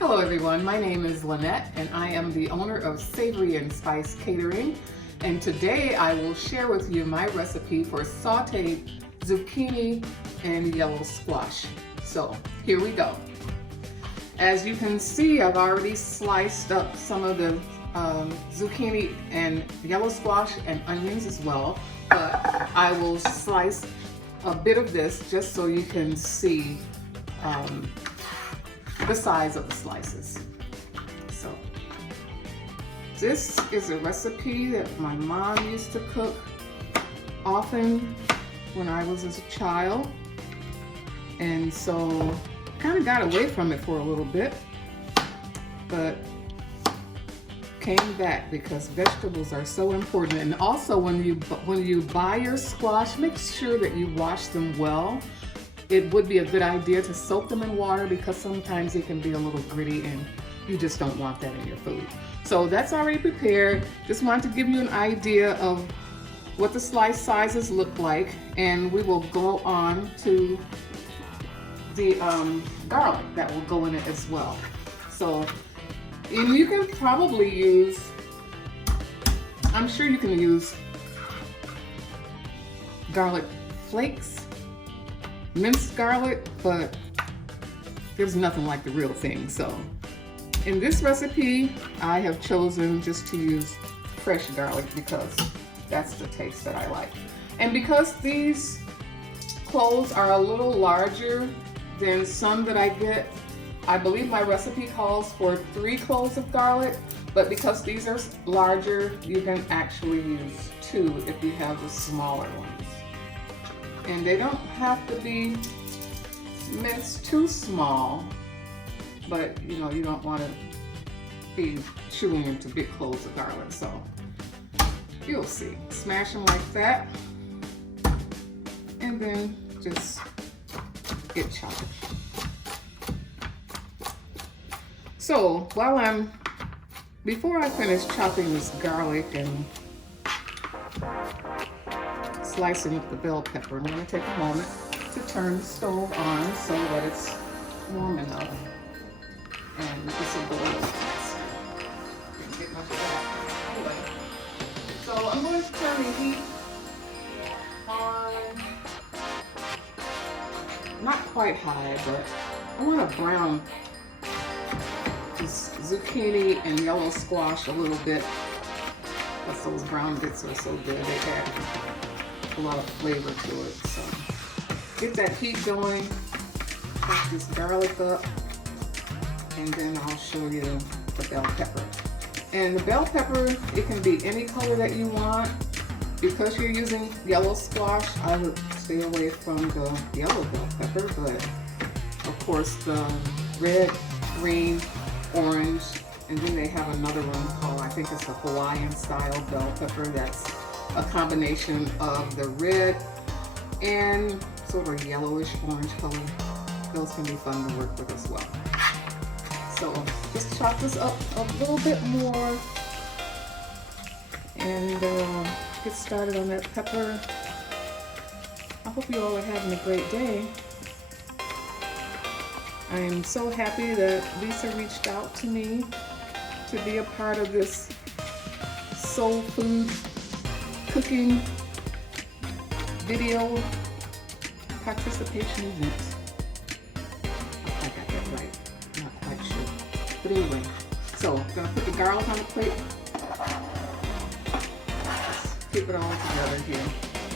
Hello everyone, my name is Lynette and I am the owner of Savory and Spice Catering, and today I will share with you my recipe for sauteed zucchini and yellow squash. So here we go. As you can see, I've already sliced up some of the zucchini and yellow squash and onions as well, but I will slice a bit of this just so you can see the size of the slices. So this is a recipe that my mom used to cook often when I was as a child, and so kind of got away from it for a little bit, but came back because vegetables are so important. And also when you buy your squash, make sure that you wash them well. It would be a good idea to soak them in water because sometimes it can be a little gritty and you just don't want that in your food. So that's already prepared. Just wanted to give you an idea of what the slice sizes look like, and we will go on to the garlic that will go in it as well. So, and you can probably use, I'm sure you can use garlic flakes, minced garlic, but there's nothing like the real thing. So in this recipe, I have chosen just to use fresh garlic because that's the taste that I like. And because these cloves are a little larger than some that I get, I believe my recipe calls for 3 cloves of garlic, but because these are larger, you can actually use 2 if you have the smaller ones. And they don't have to be minced too small, but you know, you don't want to be chewing into big cloves of garlic, so you'll see. Smash them like that, and then just get chopped. So before I finish chopping this garlic and slicing up the bell pepper, I'm going to take a moment to turn the stove on so that it's warm enough. And this will go a little fast. Didn't get much of that. Anyway, so I'm going to turn the heat on, not quite high, but I want to brown this zucchini and yellow squash a little bit, because those brown bits are so good. They add a lot of flavor to it. So get that heat going, chop this garlic up, and then I'll show you the bell pepper. And the bell pepper, it can be any color that you want. Because you're using yellow squash, I would stay away from the yellow bell pepper, but of course the red, green, orange, and then they have another one called, I think it's a Hawaiian style bell pepper. That's a combination of the red and sort of yellowish orange color. Those can be fun to work with as well. So just chop this up a little bit more and get started on that pepper. I hope you all are having a great day. I am so happy that Lisa reached out to me to be a part of this soul food cooking video participation event. I got that right, not quite sure. But anyway, so I'm gonna put the garlic on the plate. Just keep it all together here.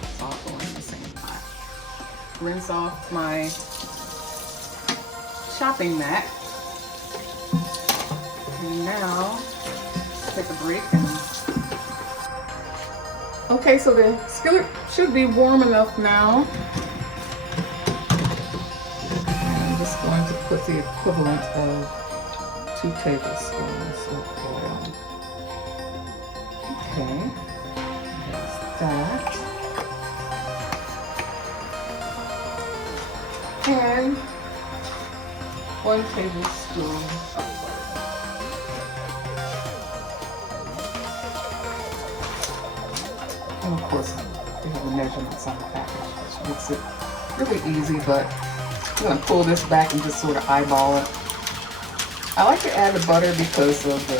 It's all going in the same pot. Rinse off my chopping mat. And now take a break and okay, so the skillet should be warm enough now. I'm just going to put the equivalent of 2 tablespoons of oil. Okay, there's that. And 1 tablespoon of butter. And of course, we have the measurements on the package, which makes it really easy, but I'm going to pull this back and just sort of eyeball it. I like to add the butter because of the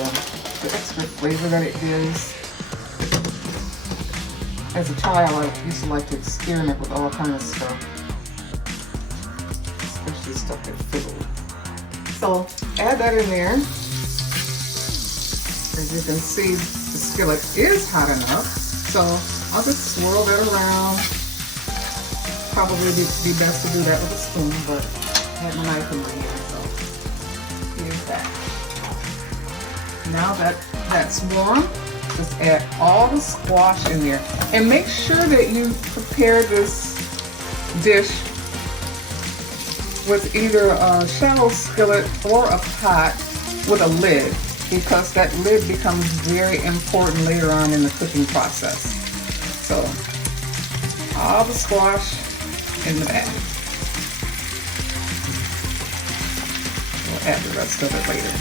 extra flavor that it gives. As a child, I used to like to experiment with all kinds of stuff, especially stuff that fiddled. So add that in there. As you can see, the skillet is hot enough, so I'll just swirl that around. Probably be best to do that with a spoon, but I had my knife in my hand, so here's that. Now that that's warm, just add all the squash in there. And make sure that you prepare this dish with either a shallow skillet or a pot with a lid, because that lid becomes very important later on in the cooking process. So, all the squash in the bag. We'll add the rest of it later.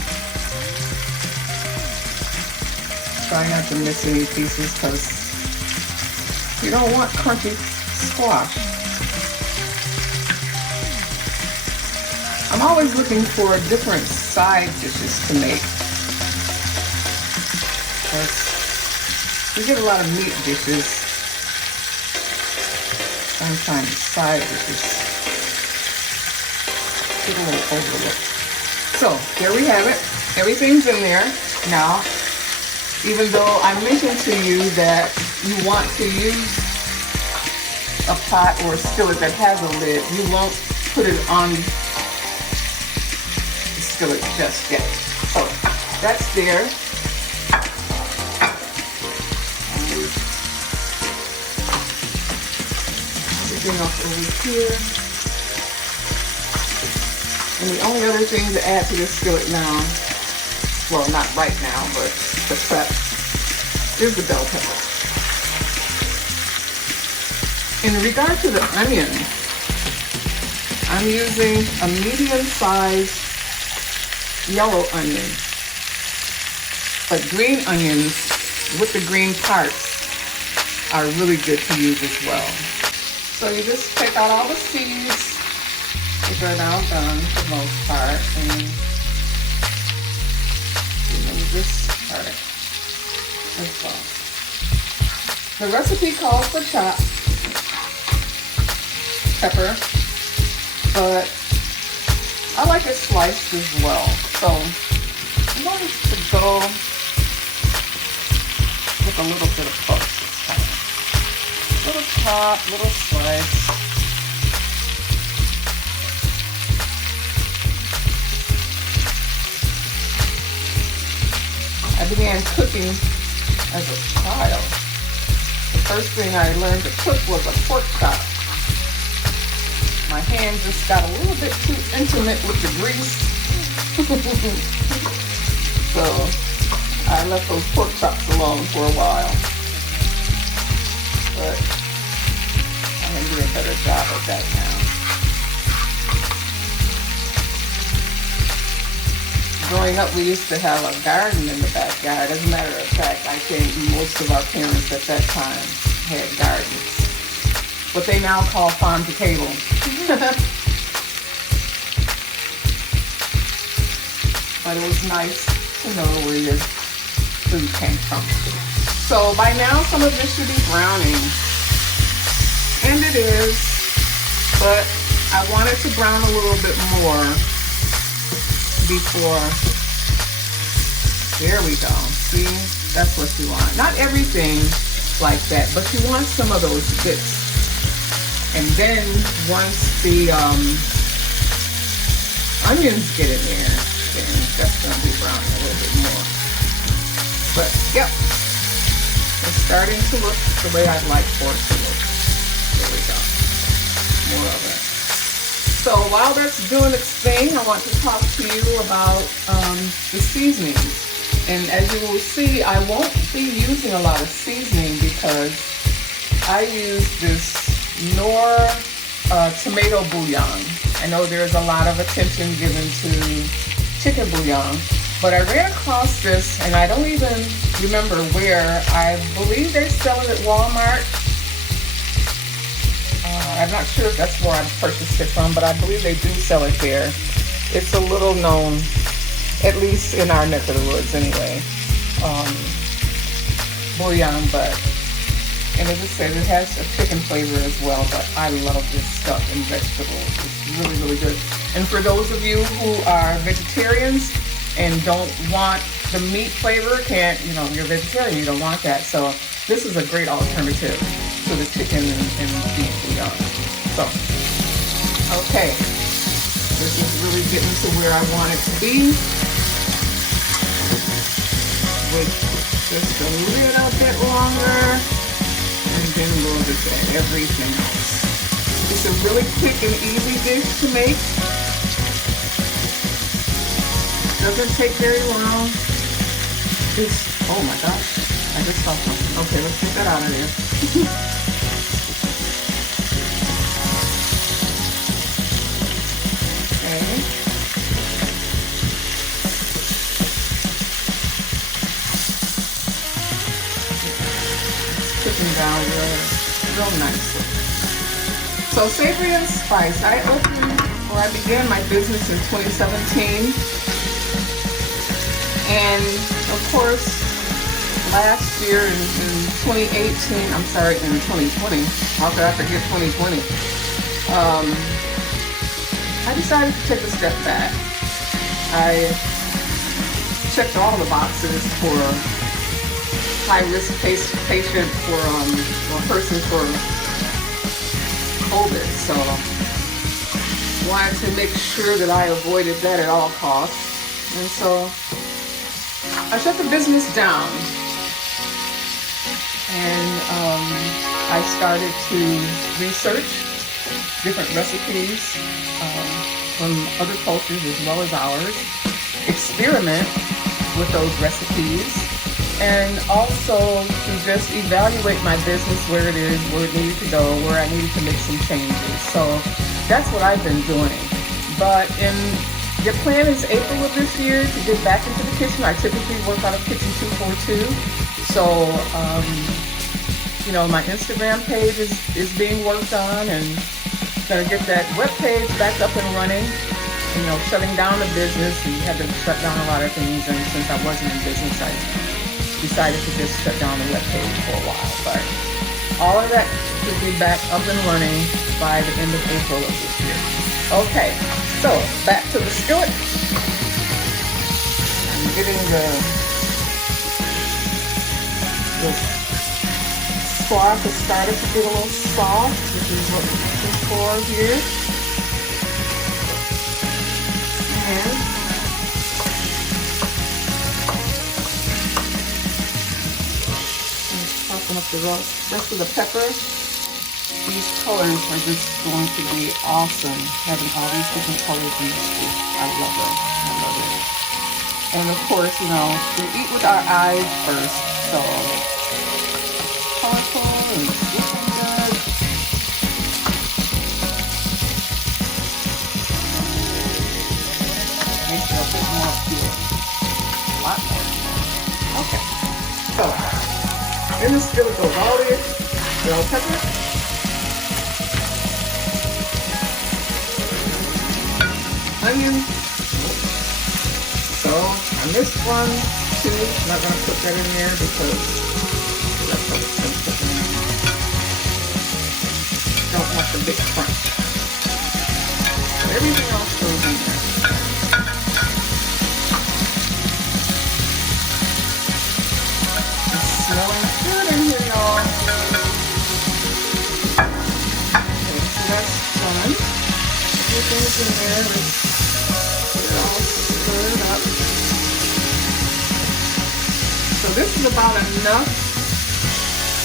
Try not to miss any pieces because you don't want crunchy squash. I'm always looking for different side dishes to make. We get a lot of meat dishes. Sometimes side dishes get a little overlooked. So here we have it. Everything's in there. Now, even though I mentioned to you that you want to use a pot or a skillet that has a lid, you won't put it on the skillet just yet. So that's there. Everything else over here. And the only other thing to add to this skillet now, well, not right now, but the prep, is the bell pepper. In regard to the onion, I'm using a medium-sized yellow onion, but green onions with the green parts are really good to use as well. So you just take out all the seeds, which are now done for the most part, and remove this part as well. The recipe calls for chopped pepper, but I like it sliced as well. So I'm going to go with a little bit of both this time. Little chop, little slice. I began cooking as a child. The first thing I learned to cook was a pork chop. My hands just got a little bit too intimate with the grease. So I left those pork chops alone for a while. But I can do a better job of that now. Growing up, we used to have a garden in the backyard. As a matter of fact, I think most of our parents at that time had gardens. What they now call farm to table. But it was nice to know where your food came from. So by now, some of this should be browning. And it is, but I want it to brown a little bit more before. There we go. See, that's what you want. Not everything like that, but you want some of those bits. And then once the onions get in there, then that's going to be browning a little bit more. But yep, it's starting to look the way I'd like for it to look. There we go. More of it. So while that's doing its thing, I want to talk to you about the seasoning. And as you will see, I won't be using a lot of seasoning because I use this Knorr tomato bouillon. I know there's a lot of attention given to chicken bouillon, but I ran across this and I don't even remember where. I believe they sell it at Walmart. I'm not sure if that's where I purchased it from, but I believe they do sell it there. It's a little known at least in our neck of the woods anyway. Bouillon, but, and as I said, it has a chicken flavor as well, but I love this stuff in vegetables. It's really, really good. And for those of you who are vegetarians and don't want the meat flavor, you're vegetarian, you don't want that. So this is a great alternative to the chicken and beef bouillon. So, okay, this is really getting to where I want it to be. With just a little bit longer, and then we'll just add everything else. It's a really quick and easy dish to make. Doesn't take very long. Oh my gosh, I just saw something. Okay, let's get that out of there. Okay. Cooking down real nicely. So Savory and Spice, I began my business in 2017, and of course last year in 2018, I'm sorry, in 2020, how could I forget 2020? I decided to take a step back. I checked all the boxes for high-risk patient for or person for COVID, so wanted to make sure that I avoided that at all costs, and so I shut the business down, and I started to research different recipes from other cultures as well as ours, experiment with those recipes, and also to just evaluate my business where it is, where it needed to go, where I needed to make some changes. So that's what I've been doing. But the plan is April of this year to get back into the kitchen. I typically work out of Kitchen 242. So, my Instagram page is being worked on, and gonna get that web page back up and running. Shutting down the business, and you had to shut down a lot of things, and since I wasn't in business, I decided to just shut down the web page for a while. But all of that should be back up and running by the end of April of this year. Okay, so back to the skillet. I'm getting the squash has started to get a little soft, which is what we're looking for here. And chopping up the rest of the pepper. These colors are just going to be awesome, having all these different colors in this dish. I love it. I love it. And of course, we eat with our eyes first, so colorful and looking good. Makes it a bit more appealing. A lot more. Okay. So, in the skillet goes all the bell pepper. Onion. So I missed one, two. I'm not going to put that in there because that's what I'm putting in. Don't want the big crunch. So everything else goes in there. It's smelling good in here, y'all. Okay, so that's done. Everything's in there. Let's get it all stirred up. So this is about enough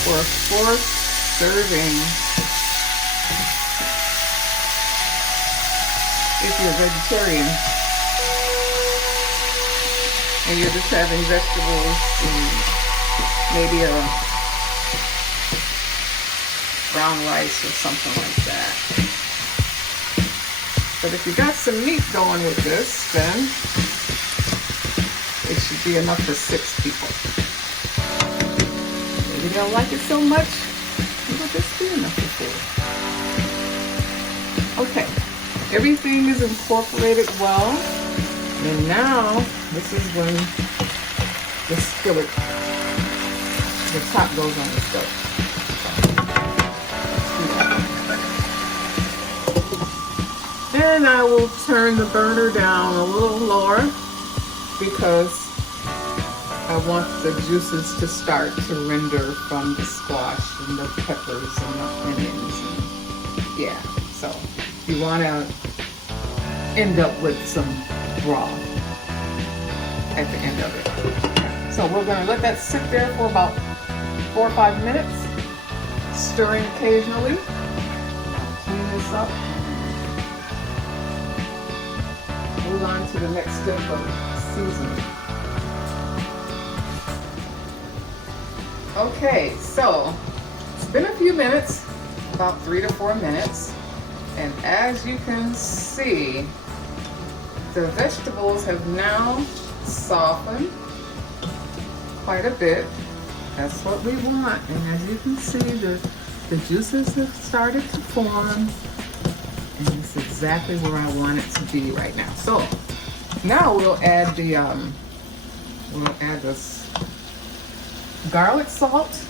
for a 4th serving if you're a vegetarian and you're just having vegetables and maybe a brown rice or something like that. But if you got some meat going with this, then it should be enough for 6 people. Maybe they don't like it so much, it'll just be enough for 4. Okay, everything is incorporated well. And now, this is when the skillet, the top goes on the stove. And I will turn the burner down a little lower because I want the juices to start to render from the squash and the peppers and the onions. And yeah, so you want to end up with some broth at the end of it. So we're going to let that sit there for about 4 or 5 minutes, stirring occasionally. Clean this up. Move on to the next step of seasoning. Okay, so it's been a few minutes, about 3 to 4 minutes, and as you can see, the vegetables have now softened quite a bit. That's what we want, and as you can see, the juices have started to form, and it's exactly where I want it to be right now. So now we'll add the garlic salt.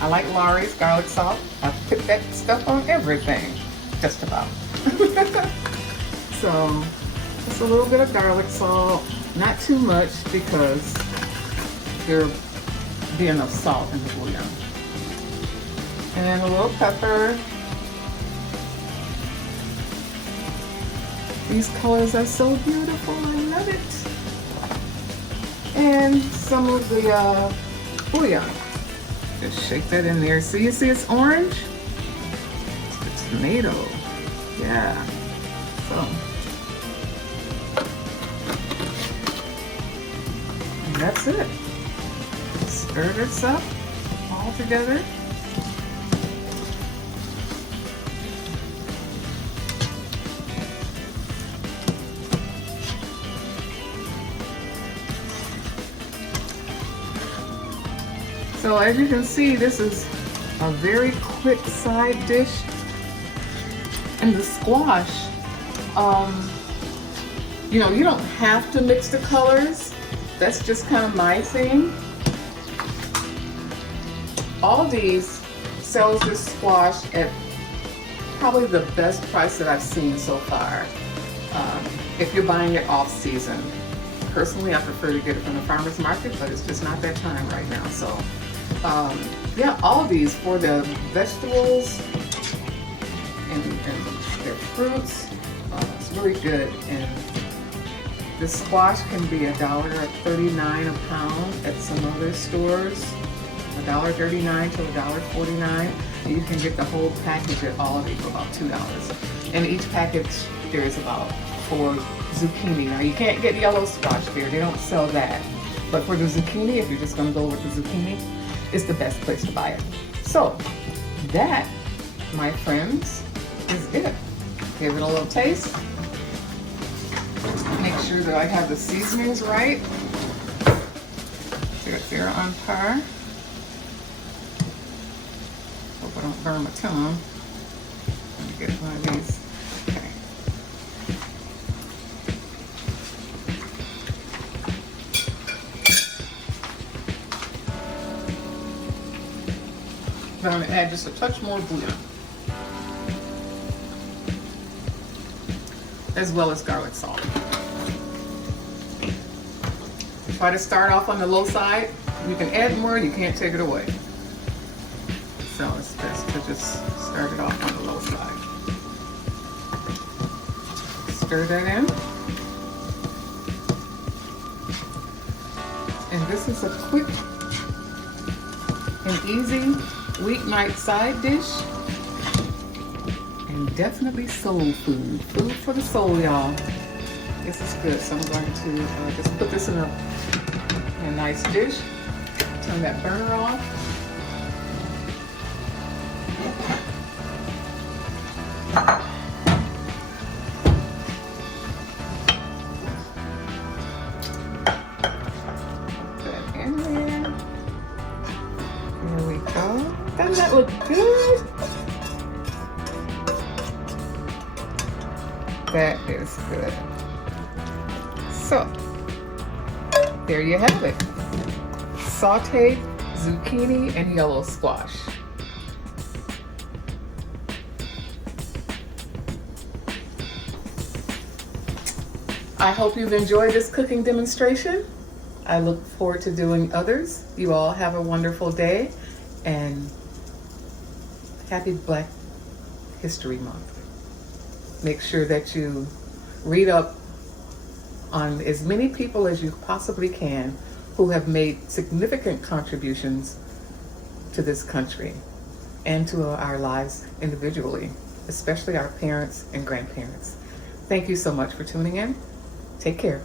I like Lawry's garlic salt. I put that stuff on everything, just about. So just a little bit of garlic salt, not too much because there'll be enough salt in the bouillon. And a little pepper. These colors are so beautiful, I love it. And some of the bouillon. Just shake that in there. See, you see it's orange? It's the tomato. Yeah. So. And that's it. Stir this up all together. So as you can see, this is a very quick side dish. And the squash, you know, you don't have to mix the colors. That's just kind of my thing. Aldi's sells this squash at probably the best price that I've seen so far. If you're buying it off season. Personally, I prefer to get it from the farmer's market, but it's just not that time right now. So yeah, Aldi's for the vegetables and their fruits, it's really good. And the squash can be $1.39 a pound at some other stores, $1.39 to $1.49. And you can get the whole package at Aldi for about $2. And each package there is about 4 zucchini. Now you can't get yellow squash there; they don't sell that. But for the zucchini, if you're just going to go with the zucchini, it's the best place to buy it. So that, my friends, is it. Give it a little taste. Make sure that I have the seasonings right. They're on par. Hope I don't burn my tongue. Let me get one of these. Okay. I'm going to add just a touch more bouillon, as well as garlic salt. Try to start off on the low side. You can add more, you can't take it away. So it's best to just start it off on the low side. Stir that in. And this is a quick and easy weeknight side dish, and definitely soul food. Food for the soul, y'all. This is good. So I'm going to just put this in a nice dish. Turn that burner off. Doesn't that look good? That is good. So, there you have it. Sauteed zucchini and yellow squash. I hope you've enjoyed this cooking demonstration. I look forward to doing others. You all have a wonderful day and happy Black History Month. Make sure that you read up on as many people as you possibly can who have made significant contributions to this country and to our lives individually, especially our parents and grandparents. Thank you so much for tuning in. Take care.